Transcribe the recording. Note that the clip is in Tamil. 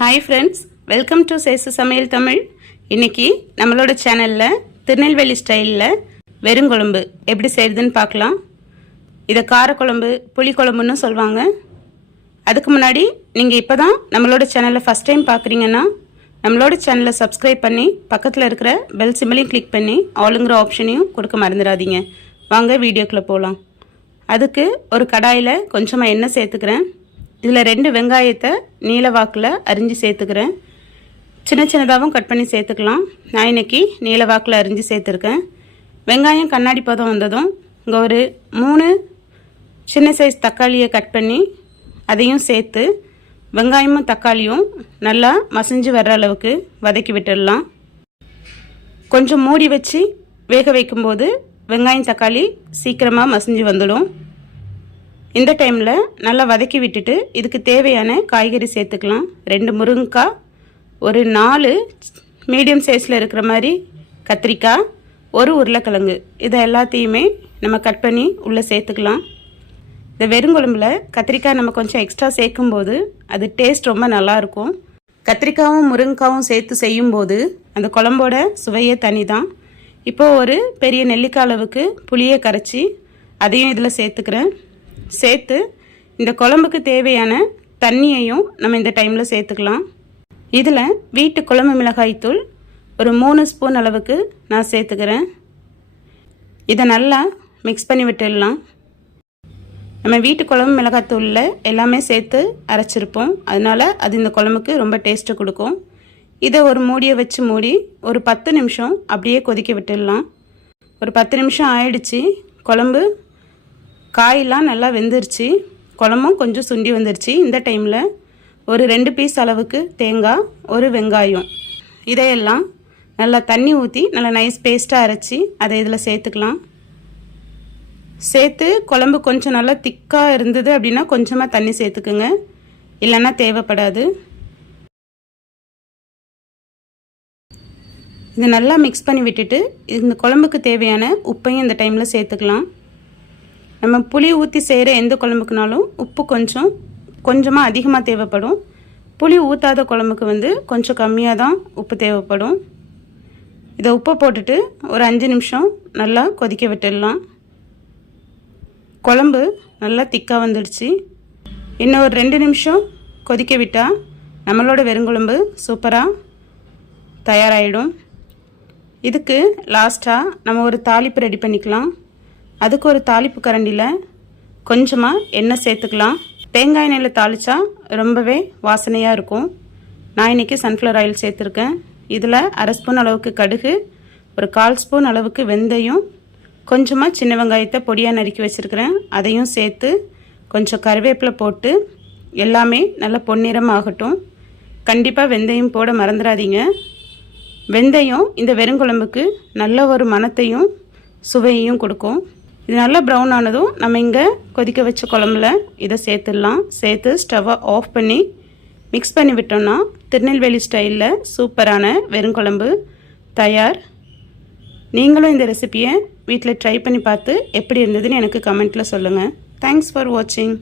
ஹாய் ஃப்ரெண்ட்ஸ், வெல்கம் டு சேசு சமையல் தமிழ். இன்றைக்கி நம்மளோட சேனலில் திருநெல்வேலி ஸ்டைலில் வெறுங்குழம்பு எப்படி செய்கிறதுன்னு பார்க்கலாம். இதை காரக்குழம்பு புளிக்குழம்புன்னு சொல்லுவாங்க. அதுக்கு முன்னாடி நீங்கள் இப்போ தான் நம்மளோட சேனலை ஃபஸ்ட் டைம் பார்க்குறீங்கன்னா நம்மளோட சேனலை சப்ஸ்கிரைப் பண்ணி பக்கத்தில் இருக்கிற பெல் சிம்பிளையும் கிளிக் பண்ணி ஆளுங்கிற ஆப்ஷனையும் கொடுக்க மறந்துடாதீங்க. வாங்க வீடியோக்குள்ளே போகலாம். அதுக்கு ஒரு கடாயில் கொஞ்சமாக எண்ணெய் சேர்த்துக்கிறேன். இதில் 2 வெங்காயத்தை நீல வாக்கில் அரிஞ்சு சேர்த்துக்கிறேன். சின்ன சின்னதாகவும் கட் பண்ணி சேர்த்துக்கலாம். நான் இன்றைக்கி நீல வாக்கில் அரிஞ்சு சேர்த்துருக்கேன். வெங்காயம் கண்ணாடி பதம் வந்ததும் இங்கே ஒரு 3 சின்ன சைஸ் தக்காளியை கட் பண்ணி அதையும் சேர்த்து வெங்காயமும் தக்காளியும் நல்லா மசிஞ்சு வர்ற அளவுக்கு வதக்கி விட்டுடலாம். கொஞ்சம் மூடி வச்சு வேக வைக்கும்போது வெங்காயம் தக்காளி சீக்கிரமாக மசிஞ்சு வந்துடும். இந்த டைமில் நல்லா வதக்கி விட்டுட்டு இதுக்கு தேவையான காய்கறி சேர்த்துக்கலாம். 2 முருங்கைக்காய், ஒரு 4 மீடியம் சைஸில் இருக்கிற மாதிரி கத்திரிக்காய், ஒரு உருளைக்கிழங்கு, இதை எல்லாத்தையுமே நம்ம கட் பண்ணி உள்ளே சேர்த்துக்கலாம். இந்த வெறுங்குழம்புல கத்திரிக்காய் நம்ம கொஞ்சம் எக்ஸ்ட்ரா சேர்க்கும்போது அது டேஸ்ட் ரொம்ப நல்லாயிருக்கும். கத்திரிக்காயும் முருங்கைக்காவும் சேர்த்து செய்யும்போது அந்த குழம்போட சுவையே தனி தான். இப்போது ஒரு பெரிய நெல்லிக்காய் அளவுக்கு புளியை கரைச்சி அதையும் இதில் சேர்த்துக்கிறேன். சேர்த்து இந்த குழம்புக்கு தேவையான தண்ணியையும் நம்ம இந்த டைமில் சேர்த்துக்கலாம். இதில் வீட்டு குழம்பு மிளகாய்த்தூள் ஒரு 3 ஸ்பூன் அளவுக்கு நான் சேர்த்துக்கிறேன். இதை நல்லா மிக்ஸ் பண்ணி விட்டுடலாம். நம்ம வீட்டு குழம்பு மிளகாய்த்தூளில் எல்லாமே சேர்த்து அரைச்சிருப்போம், அதனால் அது இந்த குழம்புக்கு ரொம்ப டேஸ்ட்டு கொடுக்கும். இதை ஒரு மூடியை வச்சு மூடி ஒரு 10 நிமிஷம் அப்படியே கொதிக்க விட்டுடலாம். ஒரு 10 நிமிஷம் ஆயிடுச்சு. குழம்பு காயெல்லாம் நல்லா வெந்துருச்சு, குழம்பும் கொஞ்சம் சுண்டி வந்துருச்சு. இந்த டைமில் ஒரு 2 பீஸ் அளவுக்கு தேங்காய், ஒரு வெங்காயம், இதையெல்லாம் நல்லா தண்ணி ஊற்றி நல்லா நைஸ் பேஸ்ட்டாக அரைச்சி அதை இதில் சேர்த்துக்கலாம். சேர்த்து குழம்பு கொஞ்சம் நல்லா திக்காக இருந்தது அப்படின்னா கொஞ்சமாக தண்ணி சேர்த்துக்குங்க, இல்லைன்னா தேவைப்படாது. இதை நல்லா மிக்ஸ் பண்ணி விட்டுட்டு இந்த குழம்புக்கு தேவையான உப்பையும் இந்த டைமில் சேர்த்துக்கலாம். நம்ம புளி ஊற்றி செய்கிற எந்த குழம்புக்குனாலும் உப்பு கொஞ்சமாக அதிகமாக தேவைப்படும். புளி ஊற்றாத குழம்புக்கு கொஞ்சம் கம்மியாக தான் உப்பு தேவைப்படும். இதை உப்பை போட்டுட்டு ஒரு 5 நிமிஷம் நல்லா கொதிக்க விட்டுடலாம். குழம்பு நல்லா திக்காக வந்துடுச்சு. இன்னும் ஒரு 2 நிமிஷம் கொதிக்க விட்டால் நம்மளோட வெறுங்குழம்பு சூப்பராக தயாராகிடும். இதுக்கு லாஸ்ட்டாக நம்ம ஒரு தாளிப்பு ரெடி பண்ணிக்கலாம். அதுக்கு ஒரு தாளிப்பு கரண்டியில் கொஞ்சமாக எண்ணெய் சேர்த்துக்கலாம். தேங்காய் எண்ணெயில் தாளித்தா ரொம்பவே வாசனையாக இருக்கும். நான் இன்றைக்கி சன்ஃப்ளவர் ஆயில் சேர்த்துருக்கேன். இதில் 1/2 ஸ்பூன் அளவுக்கு கடுகு, ஒரு 1/4 ஸ்பூன் அளவுக்கு வெந்தயம், கொஞ்சமாக சின்ன வெங்காயத்தை பொடியாக நறுக்கி வச்சுருக்கிறேன், அதையும் சேர்த்து கொஞ்சம் கருவேப்பிலை போட்டு எல்லாமே நல்லா பொன்னிறம் ஆகட்டும். கண்டிப்பாக வெந்தயம் போட மறந்துடாதீங்க. வெந்தயம் இந்த வெறுங்குழம்புக்கு நல்ல ஒரு மணத்தையும் சுவையையும் கொடுக்கும். இது நல்லா ப்ரௌன் ஆனதும் நம்ம இங்கே கொதிக்க வச்ச குழம்புல இதை சேர்த்துடலாம். சேர்த்து ஸ்டவ்வை ஆஃப் பண்ணி மிக்ஸ் பண்ணி விட்டோம்னா திருநெல்வேலி ஸ்டைலில் சூப்பரான வெறுங்குழம்பு தயார். நீங்களும் இந்த ரெசிபியை வீட்டில் ட்ரை பண்ணி பார்த்து எப்படி இருந்ததுன்னு எனக்கு கமெண்ட்டில் சொல்லுங்கள். தேங்க்ஸ் ஃபார் வாட்சிங்.